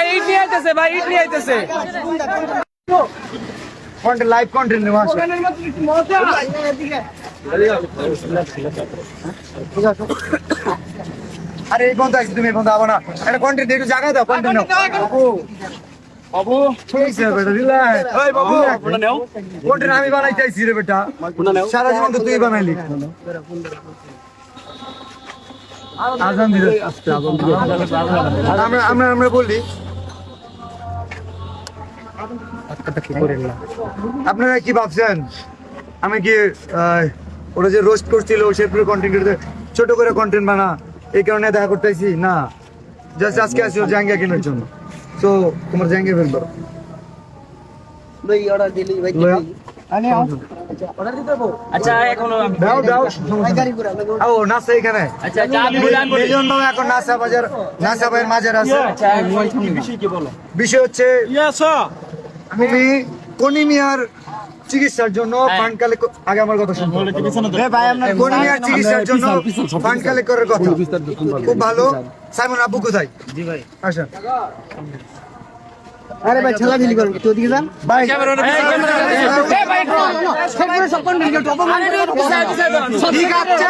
এই ইট নিয়ে আইতেছে ভাই ইট নিয়ে আইতেছে। কন্টেন্ট লাইভ কন্টেন্ট নেওয়া আছে। আরে এই বন্ধু আছে তুমি এই বন্ধু আবার না। একটা কন্টেন্ট একটু জায়গা দাও কন্টেন্ট নাও। বাবু। আমি বানাইতেছি রে বেটা। সারা জীবন তো তুই বানাইলি। আজান দিলে আস্তে আমরা আমরা আমরা বলি। আপনারা কি ভাবছেন? আমি কি আহ, ওরা যে রোস্ট করছিল শেরপুরে কন্টেন্ট ছোট করে কন্টেন্ট বানা এই কারণে দেখা করতেছি না। জাস্ট আজকে আসি ওর জাঙ্গিয়া কেনার জন্য। তো তোমার জাঙ্গিয়া ফেলব। আচ্ছা এখন দাও দাও ও নাচা এখানে। আচ্ছা চা আমি বলে। আনব মিলন বাবু এখন নাসা বাজার নাসা ভাইয়ের মাঝের আছে আচ্ছা বিষয় হচ্ছে তুমি চিকিৎসার জন্য ফান্ড কালেক্ট আগে আমার কথা শুনুন। কোনি মিয়ার চিকিৎসার জন্য ফান্ড কালেক্ট করার কথা। খুব ভালো। সাইমন আব্বু কোথায়? জি ভাই। আচ্ছা আরে ভাই ছেলা দিলি করো। তুই ওদিকে যান। ভাই ঠিক আছে।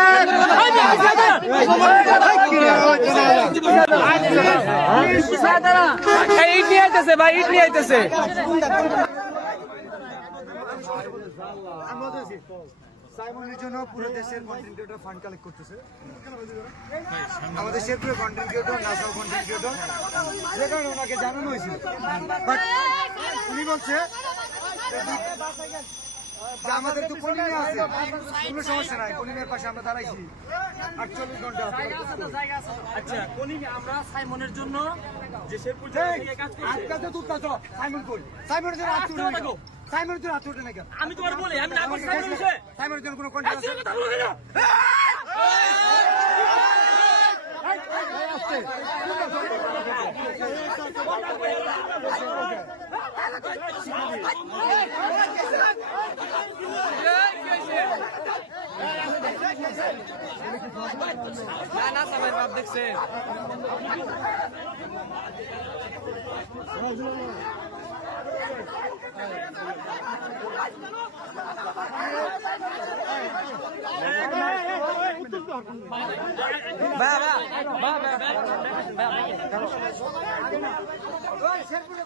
এই ইট নিয়ে আইতেছে ভাই ইট নিয়ে আইতেছে সাইমনের জন্য পুরো দেশের কন্টেন্ট ক্রিয়েটর ফান্ড কালেক্ট করতেছে। আমাদের শেরপুরে কন্টেন্ট ক্রিয়েটর নাসাও কন্টেন্ট ক্রিয়েটর যে কারণে ওনাকে জানানো হয়েছিল বাট উনি বলছে আমাদের তো কলিমে আছে কোনো সমস্যা নাই কলিমের পাশে আমরা দাঁড়াইছি। আটচল্লিশ ঘণ্টা আচ্ছা কোনি আমরা সাইমনের জন্য যে শেরপুর কাজ আজকাল তো তুই সাইমন কই? সাইমনের জন্য দেখো। সাইমনের জন্য আত্মীয় না কেন আমি তোমার বলি আমি না করছি সাইমনের বিষয়ে। সাইমনের জন্য কোনো কন্টেন্ট আছে কথা বলো কেন? না না সবাই বাপ দেখছে। শেরপুরে